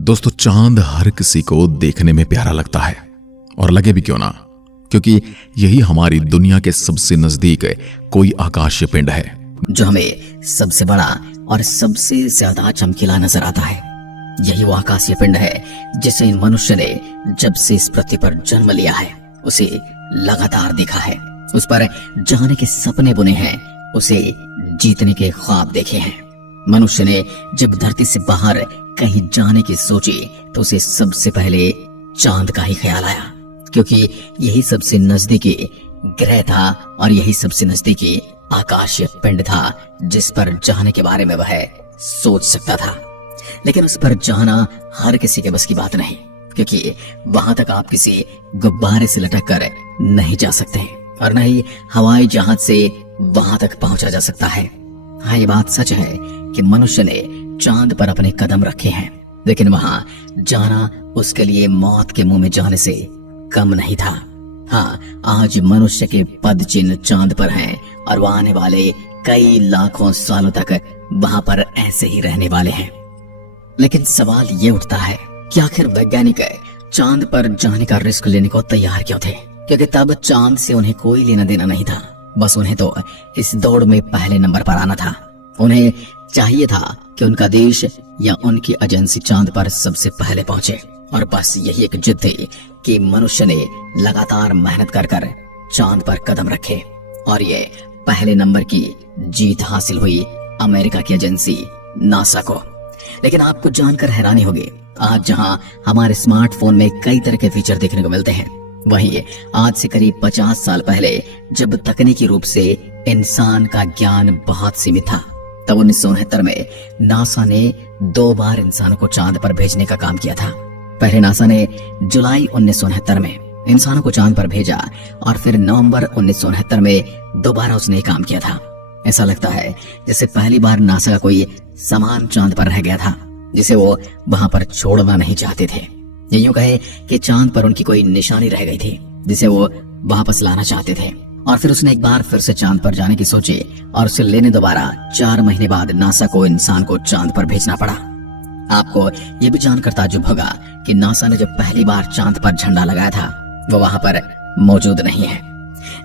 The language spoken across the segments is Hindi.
दोस्तों, चांद हर किसी को देखने में प्यारा लगता है और लगे भी क्यों ना, क्योंकि यही हमारी दुनिया के सबसे नजदीक कोई आकाशीय पिंड है जो हमें सबसे बड़ा और सबसे ज्यादा चमकीला नजर आता है। यही वो आकाशीय पिंड है जिसे मनुष्य ने जब से इस पृथ्वी पर जन्म लिया है उसे लगातार देखा है, उस पर जाने के सपने बुने हैं, उसे जीतने के ख्वाब देखे हैं। मनुष्य ने जब धरती से बाहर कहीं जाने की सोची तो उसे सबसे पहले चांद का ही ख्याल आया, क्योंकि यही सबसे नजदीकी ग्रह था और यही सबसे नजदीकी आकाशीय पिंड था जिस पर जाने के बारे में वह सोच सकता था। लेकिन उस पर जाना हर किसी के बस की बात नहीं, क्योंकि वहां तक आप किसी गुब्बारे से लटक कर नहीं जा सकते और न ही हवाई जहाज से वहां तक पहुंचा जा सकता है। हाँ, ये बात सच है कि मनुष्य ने चांद पर अपने कदम रखे हैं, लेकिन वहां जाना उसके लिए मौत के मुंह में जाने से कम नहीं था। हाँ, आज मनुष्य के पद चिन्ह चांद पर हैं और वह आने वाले कई लाखों सालों तक वहां पर ऐसे ही रहने वाले हैं। लेकिन सवाल ये उठता है कि आखिर वैज्ञानिक चांद पर जाने का रिस्क लेने को तैयार क्यों थे? क्योंकि तब चांद से उन्हें कोई लेना देना नहीं था, बस उन्हें तो इस दौड़ में पहले नंबर पर आना था। उन्हें चाहिए था कि उनका देश या उनकी एजेंसी चांद पर सबसे पहले पहुंचे, और बस यही एक जिद थी कि मनुष्य ने लगातार मेहनत कर कर चांद पर कदम रखे और ये पहले नंबर की जीत हासिल हुई अमेरिका की एजेंसी नासा को। लेकिन आपको जानकर हैरानी होगी, आज जहां हमारे स्मार्टफोन में कई तरह के फीचर देखने को मिलते हैं, वहीं आज से करीब 50 साल पहले जब तकनीकी रूप से इंसान का ज्ञान बहुत सीमित था, तब 1969 में नासा ने 2 बार इंसानों को चांद पर भेजने का काम किया था। पहले नासा ने जुलाई 1969 में इंसानों को चांद पर भेजा और फिर नवंबर 1969 में दोबारा उसने काम किया था। ऐसा लगता है जैसे पहली बार नासा का कोई सामान चांद पर रह गया था जिसे वो वहां पर छोड़ना नहीं चाहते थे। यूं कहे कि चांद पर उनकी कोई निशानी रह गई थी जिसे वो वापस लाना चाहते थे, और फिर उसने एक बार फिर से चांद पर जाने की सोची और उसे लेने दोबारा 4 महीने बाद नासा को इंसान को चांद पर भेजना पड़ा। आपको ये भी जानकर ताज्जुब होगा कि नासा ने जब पहली बार चांद पर झंडा लगाया था वो वहां पर मौजूद नहीं है।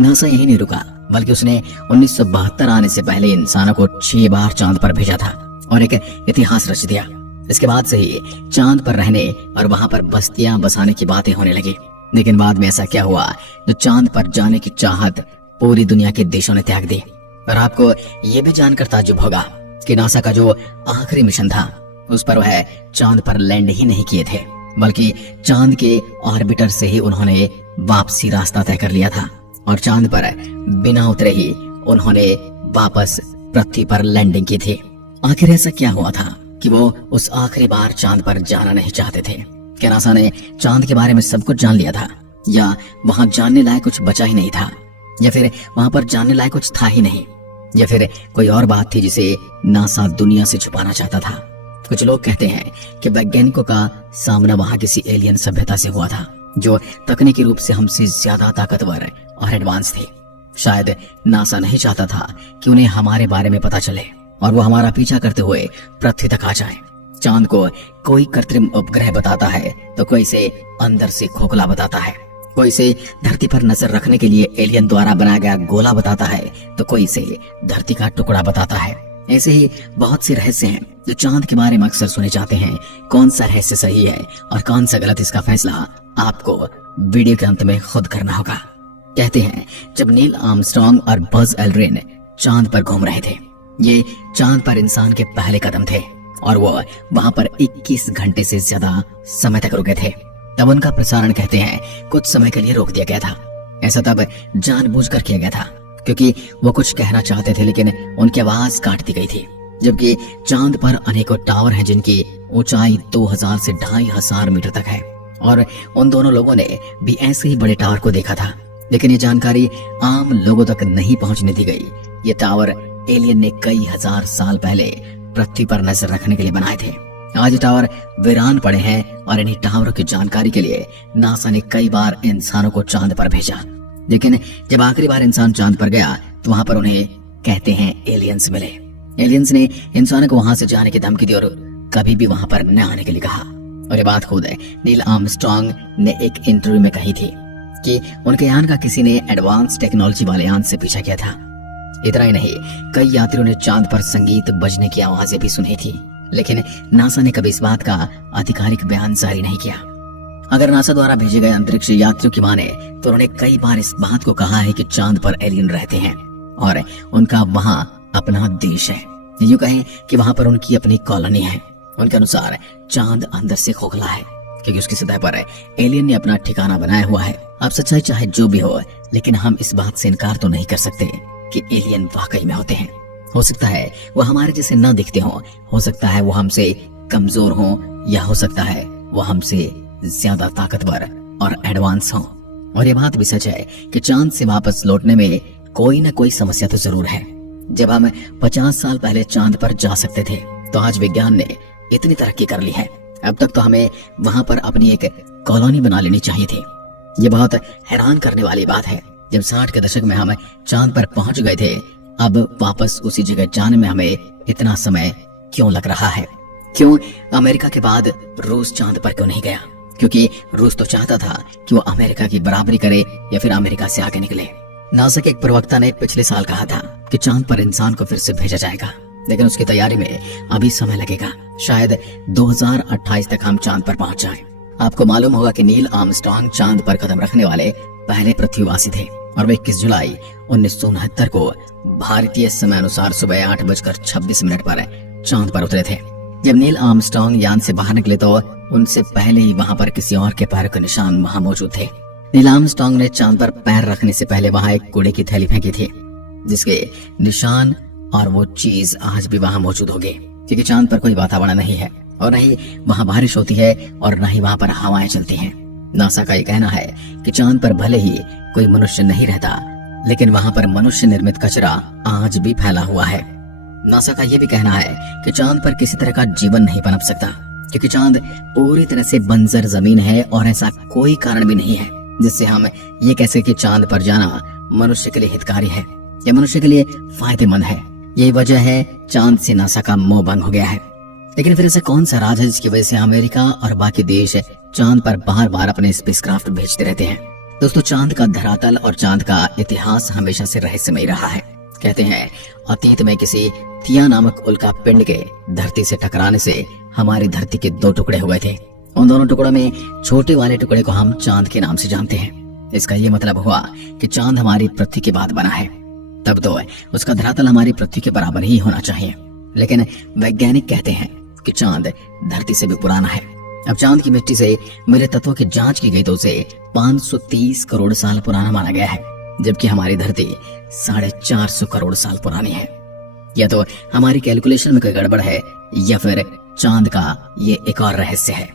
नासा यही नहीं रुका, बल्कि उसने 1972 आने से पहले इंसानों को 6 बार चांद पर भेजा था और एक इतिहास रच दिया। इसके बाद से ही चांद पर रहने और वहां पर बस्तियां बसाने की बातें होने लगी। लेकिन बाद में ऐसा क्या हुआ जो चांद पर जाने की चाहत पूरी दुनिया के देशों ने त्याग दी। और आपको ये भी जानकर ताज्जुब होगा कि नासा का जो आखिरी मिशन था उस पर वह चांद पर लैंड ही नहीं किए थे, बल्कि चांद के ऑर्बिटर से ही उन्होंने वापसी रास्ता तय कर लिया था और चांद पर बिना उतरे ही उन्होंने वापस पृथ्वी पर लैंडिंग की थी। आखिर ऐसा क्या हुआ था कि वो उस आखिरी बार चांद पर जाना नहीं चाहते थे? क्या नासा ने चांद के बारे में सब कुछ जान लिया था, या वहां जानने लायक कुछ बचा ही नहीं था, या फिर वहां पर जानने लायक कुछ था ही नहीं, या फिर कोई और बात थी जिसे नासा दुनिया से छुपाना चाहता था? कुछ लोग कहते हैं कि वैज्ञानिकों का सामना वहां किसी एलियन सभ्यता से हुआ था जो तकनीकी रूप से हमसे ज्यादा ताकतवर और एडवांस थे। शायद नासा नहीं चाहता था कि उन्हें हमारे बारे में पता चले और वो हमारा पीछा करते हुए पृथ्वी तक आ जाए। चांद को कोई कृत्रिम उपग्रह बताता है तो कोई से अंदर से खोखला बताता है, कोई से धरती पर नजर रखने के लिए एलियन द्वारा बनाया गया गोला बताता है तो कोई से धरती का टुकड़ा बताता है। ऐसे ही बहुत से रहस्य हैं जो चांद के बारे में अक्सर सुने जाते हैं। कौन सा रहस्य सही है और कौन सा गलत, इसका फैसला आपको वीडियो के अंत में खुद करना होगा। कहते हैं जब नील आर्मस्ट्रांग और बज एल्ड्रिन चांद पर घूम रहे थे, ये चांद पर इंसान के पहले कदम थे और वो वहां पर 21 घंटे से ज्यादा समय तक रुके थे। तब उनका प्रसारण कहते हैं कुछ समय के लिए रोक दिया गया था। ऐसा तब जानबूझकर किया गया था क्योंकि वो कुछ कहना चाहते थे, लेकिन उनकी आवाज काट दी गई थी। जबकि चांद पर अनेकों टावर हैं जिनकी ऊंचाई 2000 से 2500 मीटर तक है, और उन दोनों लोगों ने भी ऐसे ही बड़े टावर को देखा था। लेकिन ये जानकारी आम लोगों तक नहीं पहुंचने दी गई। ये टावर एलियन ने कई हजार साल पहले पृथ्वी पर नजर रखने के लिए बनाए थे। आज टावर वीरान पड़े हैं और इन्हीं टावरों की जानकारी के लिए नासा ने कई बार इंसानों को चांद पर भेजा। लेकिन जब आखिरी बार इंसान चांद पर गया तो वहां पर उन्हें कहते हैं एलियंस मिले। एलियंस ने इंसानों को वहां से जाने की धमकी दी और कभी भी वहां पर न आने के लिए कहा। और ये बात खुद नील आर्मस्ट्रांग ने एक इंटरव्यू में कही थी कि उनके यान का किसी ने एडवांस टेक्नोलॉजी वाले यान से पीछा किया था। इतना ही नहीं, कई यात्रियों ने चांद पर संगीत बजने की आवाजें भी सुनी थी, लेकिन नासा ने कभी इस बात का आधिकारिक बयान जारी नहीं किया। अगर नासा द्वारा भेजे गए अंतरिक्ष यात्रियों की माने तो उन्होंने कई बार इस बात को कहा है कि चांद पर एलियन रहते हैं और उनका वहां अपना देश है। यूं कहें कि वहां पर उनकी अपनी कॉलोनी है। उनके अनुसार चांद अंदर से खोखला है क्योंकि उसकी सतह पर एलियन ने अपना ठिकाना बनाया हुआ है। अब सच्चाई चाहे जो भी हो, लेकिन हम इस बात से इनकार तो नहीं कर सकते कि एलियन वाकई में होते हैं। हो सकता है वो हमारे जैसे न दिखते हो सकता है वो हमसे कमजोर हो, या हो सकता है वो हमसे ज्यादा ताकतवर और एडवांस हो। और ये बात भी सच है कि चांद से वापस लौटने में कोई ना कोई समस्या तो जरूर है। जब हम 50 साल पहले चांद पर जा सकते थे तो आज विज्ञान ने इतनी तरक्की कर ली है। अब तक तो हमें वहां पर अपनी एक कॉलोनी बना लेनी चाहिए थी। ये बहुत हैरान करने वाली बात है। जब 60 के दशक में हम चांद पर पहुंच गए थे, अब वापस उसी जगह जाने में हमें इतना समय क्यों लग रहा है? क्यों अमेरिका के बाद रूस चांद पर क्यों नहीं गया? क्योंकि रूस तो चाहता था कि वो अमेरिका की बराबरी करे या फिर अमेरिका से आगे निकले। नासा के एक प्रवक्ता ने पिछले साल कहा था कि चांद पर इंसान को फिर से भेजा जाएगा, लेकिन उसकी तैयारी में अभी समय लगेगा। शायद 2028 तक हम चांद पर पहुंच जाएं। आपको मालूम होगा कि नील आर्मस्ट्रांग चांद पर कदम रखने वाले पहले पृथ्वीवासी थे और वे 21 जुलाई 1969 को भारतीय समय अनुसार सुबह 8:26 पर चांद पर उतरे थे। जब नील आर्मस्ट्रांग यान से बाहर निकले तो उनसे पहले ही वहां पर किसी और के पैर के निशान वहां मौजूद थे। नील आर्मस्ट्रांग ने चांद पर पैर रखने से पहले वहां एक कूड़े की थैली फेंकी थी, जिसके निशान और वो चीज आज भी वहां मौजूद होगी, क्योंकि चांद पर कोई वातावरण नहीं है और न ही वहां बारिश होती है और न ही वहां पर हवाएं चलती हैं। नासा का ये कहना है कि चांद पर भले ही कोई मनुष्य नहीं रहता, लेकिन वहां पर मनुष्य निर्मित कचरा आज भी फैला हुआ है। नासा का यह भी कहना है कि चांद पर किसी तरह का जीवन नहीं पनप सकता, क्योंकि चांद पूरी तरह से बंजर जमीन है और ऐसा कोई कारण भी नहीं है जिससे हम ये कह सके कि चांद पर जाना मनुष्य के लिए हितकारी है या मनुष्य के लिए फायदेमंद है। यही वजह है चांद से नासा का मोह भंग हो गया है। लेकिन फिर ऐसा कौन सा राज है जिसकी वजह से अमेरिका और बाकी देश चांद पर बार बार अपने स्पेसक्राफ्ट भेजते रहते हैं? दोस्तों, चांद का धरातल और चांद का इतिहास हमेशा से रहस्यमय रहा है। कहते हैं अतीत में किसी थिया नामक उल्का पिंड के धरती से टकराने से हमारी धरती के 2 टुकड़े हुए थे। उन दोनों टुकड़ों में छोटे वाले टुकड़े को हम चांद के नाम से जानते हैं। इसका ये मतलब हुआ कि चांद हमारी पृथ्वी के बाद बना है, तब तो उसका धरातल हमारी पृथ्वी के बराबर ही होना चाहिए। लेकिन वैज्ञानिक कहते हैं कि चांद धरती से भी पुराना है। अब चांद की मिट्टी से मिले तत्वों की जांच की गई तो उसे 530 करोड़ साल पुराना माना गया है, जबकि हमारी धरती 450 करोड़ साल पुरानी है। या तो हमारी कैलकुलेशन में कोई गड़बड़ है या फिर चांद का ये एक और रहस्य है।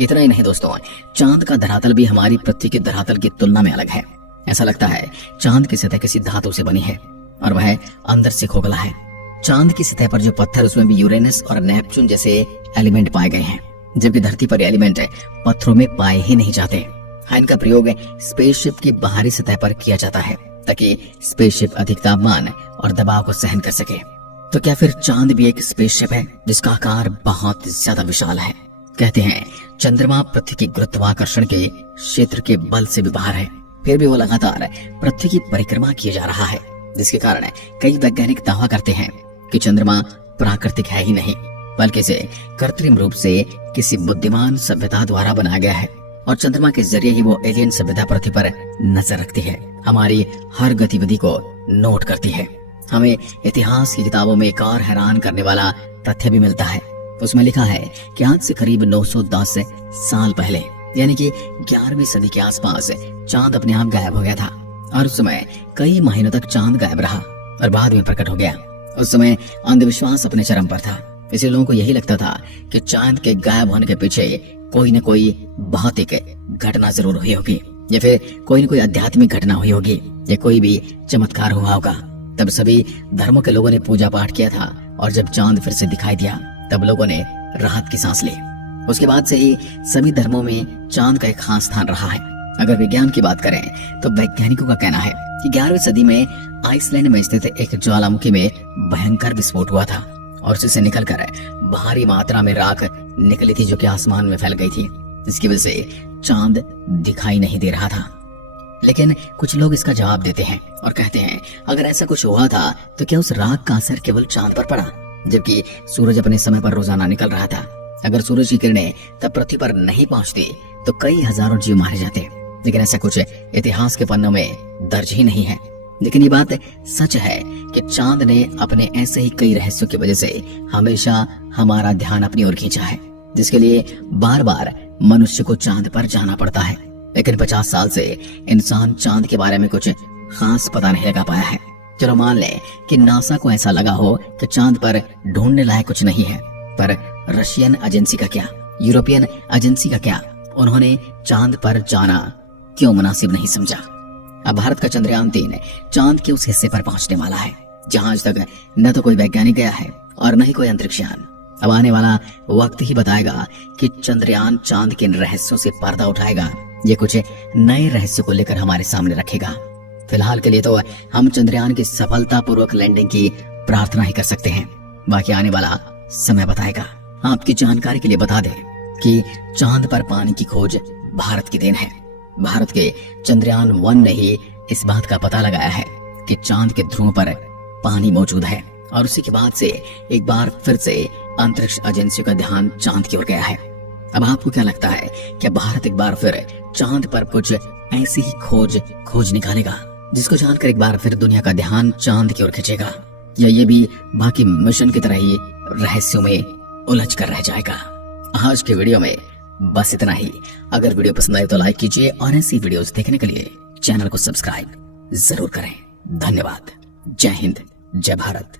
इतना ही नहीं दोस्तों, चांद का धरातल भी हमारी पृथ्वी के धरातल की तुलना में अलग है। ऐसा लगता है चांद की सतह किसी धातु से बनी है और वह अंदर से खोखला है। चांद की सतह पर जो पत्थर, उसमें भी यूरेनस और नेपच्यून जैसे एलिमेंट पाए गए हैं, जबकि धरती पर एलिमेंट पत्थरों में पाए ही नहीं जाते। हाँ, इनका प्रयोग स्पेसशिप की बाहरी सतह पर किया जाता है ताकि स्पेसशिप अधिक तापमान और दबाव को सहन कर सके। तो क्या फिर चांद भी एक स्पेसशिप है जिसका आकार बहुत ज्यादा विशाल है? कहते हैं चंद्रमा पृथ्वी की गुरुत्वाकर्षण के क्षेत्र के बल से भी बाहर है, फिर भी वो लगातार पृथ्वी की परिक्रमा किए जा रहा है, जिसके कारण कई वैज्ञानिक दावा करते हैं कि चंद्रमा प्राकृतिक है ही नहीं, बल्कि इसे कृत्रिम रूप से किसी बुद्धिमान सभ्यता द्वारा बनाया गया है और चंद्रमा के जरिए ही वो एलियन सभ्यता पृथ्वी पर नजर रखती है, हमारी हर गतिविधि को नोट करती है। हमें इतिहास की किताबों में एक और हैरान करने वाला तथ्य भी मिलता है। उसमें लिखा है कि आज से करीब 910 साल पहले, यानी कि 11वीं सदी के आसपास चांद अपने आप गायब हो गया था और उस समय कई महीनों तक चांद गायब रहा और बाद में प्रकट हो गया। उस समय अंधविश्वास अपने चरम पर था, इसलिए लोगों को यही लगता था कि चांद के गायब होने के पीछे कोई न कोई भौतिक घटना जरूर हुई होगी या फिर कोई न कोई आध्यात्मिक घटना हुई होगी या कोई भी चमत्कार हुआ होगा। तब सभी धर्मों के लोगों ने पूजा पाठ किया था और जब चांद फिर से दिखाई दिया तब लोगों ने राहत की सांस ली। उसके बाद से ही सभी धर्मों में चांद का एक खास स्थान रहा है। अगर विज्ञान की बात करें तो वैज्ञानिकों का कहना है कि 11वीं सदी में आइसलैंड में स्थित एक ज्वालामुखी में भयंकर विस्फोट हुआ था और उससे निकलकर भारी मात्रा में राख निकली थी जो कि आसमान में फैल गई थी। इसकी वजह से चांद दिखाई नहीं दे रहा था। लेकिन कुछ लोग इसका जवाब देते हैं और कहते हैं अगर ऐसा कुछ हुआ था तो क्या उस राख का असर केवल चांद पर पड़ा, जबकि सूरज अपने समय पर रोजाना निकल रहा था। अगर सूरज की किरणें तब पृथ्वी पर नहीं पहुंचती तो कई हजारों जीव मारे जाते। लेकिन ऐसा कुछ इतिहास के पन्नों में दर्ज ही नहीं है। लेकिन ये बात सच है कि चांद ने अपने ऐसे ही कई रहस्यों की वजह से हमेशा हमारा ध्यान अपनी ओर खींचा है, जिसके लिए बार बार मनुष्य को चांद पर जाना पड़ता है। लेकिन 50 साल से इंसान चांद के बारे में कुछ खास पता नहीं लगा पाया है। चलो मान लें कि नासा को ऐसा लगा हो कि चांद पर ढूंढने लायक कुछ नहीं है, पर रशियन एजेंसी का क्या, यूरोपियन एजेंसी का क्या, उन्होंने चांद पर जाना क्यों मुनासिब नहीं समझा। अब भारत का चंद्रयान 3 चांद के उस हिस्से पर पहुंचने वाला है जहां आज तक न तो कोई वैज्ञानिक गया है और न ही कोई अंतरिक्षयान। अब आने वाला वक्त ही बताएगा कि चंद्रयान चांद के रहस्यों से पर्दा उठाएगा, ये कुछ नए रहस्यों को लेकर हमारे सामने रखेगा। फिलहाल के लिए तो हम चंद्रयान की सफलतापूर्वक लैंडिंग की प्रार्थना ही कर सकते हैं, बाकी आने वाला समय बताएगा। आपकी जानकारी के लिए बता दें कि चांद पर पानी की खोज भारत की देन है। भारत के चंद्रयान 1 ने ही इस बात का पता लगाया है कि चांद के ध्रुव पर पानी मौजूद है, और उसी के बाद से एक बार फिर से अंतरिक्ष एजेंसी का ध्यान चांद की ओर गया है। अब आपको क्या लगता है कि भारत एक बार फिर चांद पर कुछ ऐसी ही खोज निकालेगा जिसको जानकर एक बार फिर दुनिया का ध्यान चांद की ओर खींचेगा, या ये भी बाकी मिशन की तरह ही रहस्यों में उलझ कर रह जाएगा। आज के वीडियो में बस इतना ही। अगर वीडियो पसंद आए तो लाइक कीजिए और ऐसी वीडियोस देखने के लिए चैनल को सब्सक्राइब जरूर करें। धन्यवाद। जय हिंद, जय भारत।